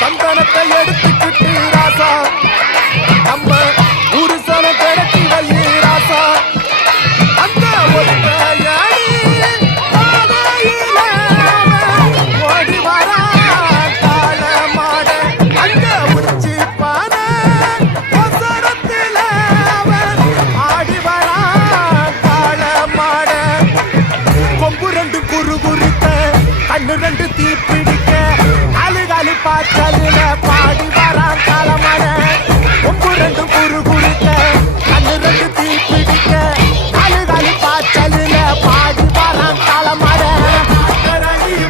சந்தனத்தை எடுத்துக்கிட்டு ராசா நம்ம ஒரு சன கிடச்சி வை ராசா அந்த ஓடி வரா கால மாட அந்த உச்சி பான ஆடி வரா கால மாட கொம்பு ரெண்டு குறு குறித்த கண்ணு ரெண்டு தீப்பிடிக்க அழுகாலு பாச்சலுல பாடி வரான் காலமட கொம்பு ரெண்டு குறு குறித்த கண்ணு ரெண்டு தீப்பிடிக்க அழுகாலு பாச்சலுல பாடி வரான் காலமட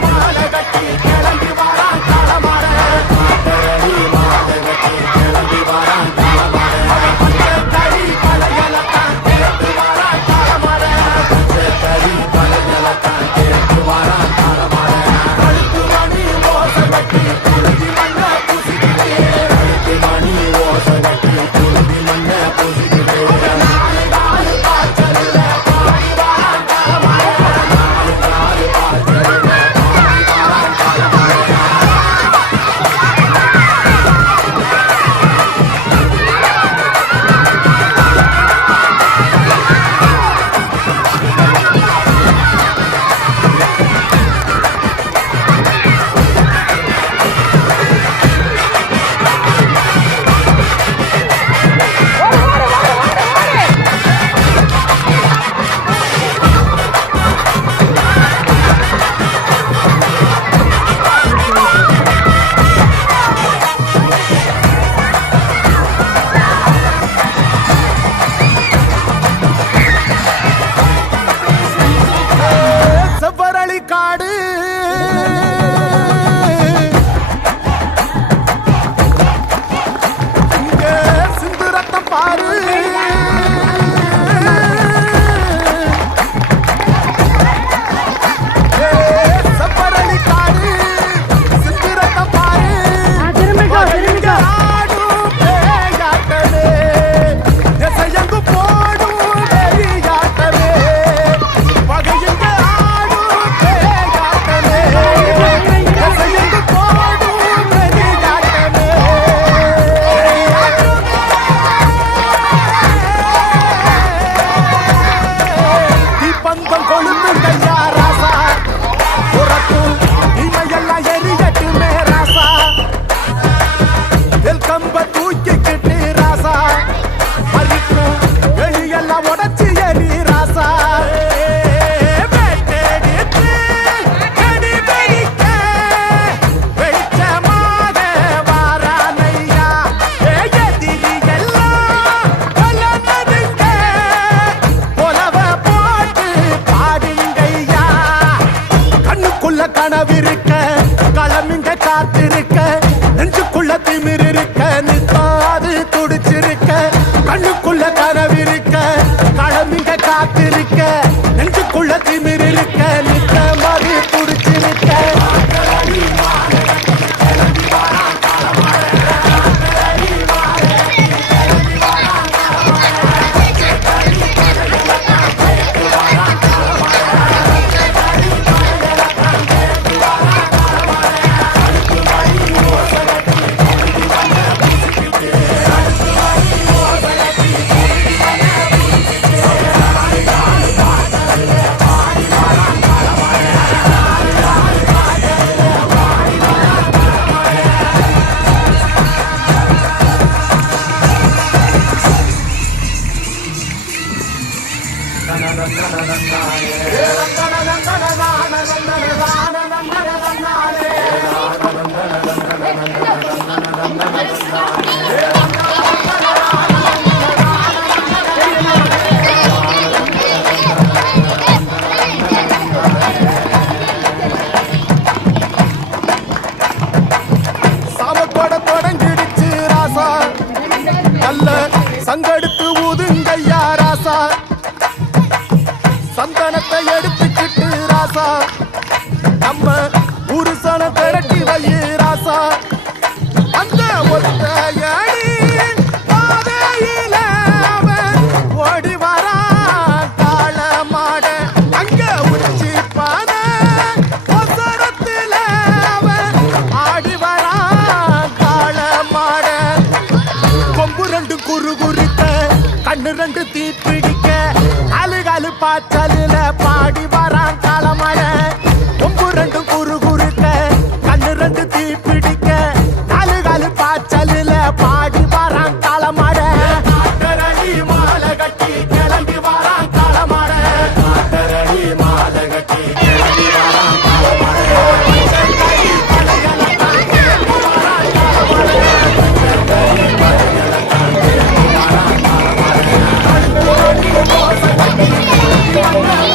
மாலை கட்டி கிளம்பி வரான் காலமட மாலை கட்டி கிளம்பி வரான் காலமட தடி பலையலத்தான் கேட்டு வரான் காலமட தடி பலையலத்தான் கேட்டு வரான் காலமட கழுத்து மணி மோச கட்டி குளிதி மண்ண சங்கெடுத்து ஊதுங்கய்யா ராசா, சந்தனத்தை எடுத்துக்கிட்டு ராசா, நம்ம புருஷனை திரட்டி வை ராசா. அந்த ஒத்தையடி பாதையில அவன் ஓடி வரான் காளமாட. அங்க உச்சி பானை ஒசரத்துல அவன் ஆடி வரான் காளமாட. கொம்பு ரெண்டு குறு குறுக்க, கண்ணு ரெண்டு தீப்பிடிக்க, அழுகாலு பாச்சலில பாடி வரான் காளமாட. கொம்பு ரெண்டு குறு குறுக்க, கண்ணு ரெண்டு தீப்பிடிக்க, அழுகாலு பாச்சலில பாடி வரான் காளமாட. காட்டரடி மாலை கட்டி கிளம்பி வரான் காளமாட. காட்டரடி மாலை கட்டி கிளம்பி வரான் காளமாட. Oh,